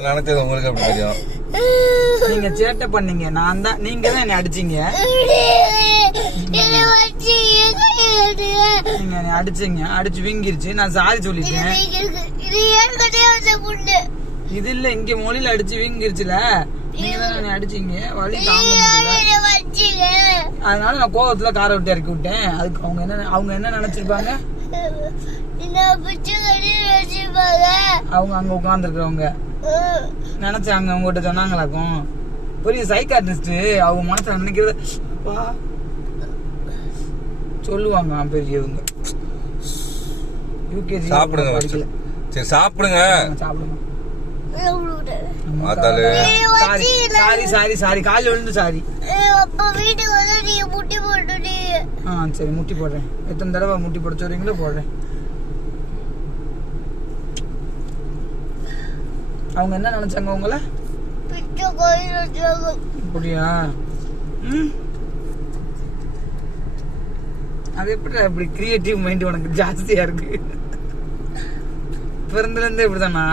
நினைச்சது உங்களுக்கு அப்படி தெரியும்? நீங்க சேட்டை பண்ணீங்க. நான் தான் நீங்க தான் என்னை அடிச்சீங்க. நீங்க என்னை அடிச்சீங்க. அடிச்சு வீங்கிருச்சு. நான் சாரி சொல்லிட்டேன். இது இல்ல இங்க மொழியில அடிச்சு வீங்கிருச்சுல. நீங்க தான் என்னை அடிச்சீங்க. வலி தாங்க முடியல. அதனால நான் கோவத்துல காரை விட்டு இறக்கி விட்டேன். அதுக்கு அவங்க என்ன அவங்க என்ன நினைச்சிருப்பாங்க? அவங்க அங்க உட்கார்ந்துருக்கவங்க நினைச்சாங்க உங்ககிட்ட சொன்னாங்களாக்கும். பெரிய சைக்காட்ரிஸ்ட் அவங்க மனசுல நினைக்கிறது சொல்லுவாங்க பெரியவங்க. யூகேஜி சாப்பிடுங்க first. சரி சாப்பிடுங்க. சாப்பிடுங்க. சாரி சாரி சாரி சாரி காலைல விழுந்து சாரி. அப்பா வீட்டுக்கு வந்து நீங்க முட்டி போட்டு ஆ சரி முட்டி போடுறேன். எத்தனை தடவை முட்டி போட சொல்றீங்களோ போடுறேன். அவங்க என்ன நினைச்சாங்க உங்கள? அப்படியா? ம். அது எப்படி இப்படி கிரியேட்டிவ் மைண்ட் உனக்கு ஜாஸ்தியா இருக்கு? பிறந்தல இருந்தே இப்படிதானா?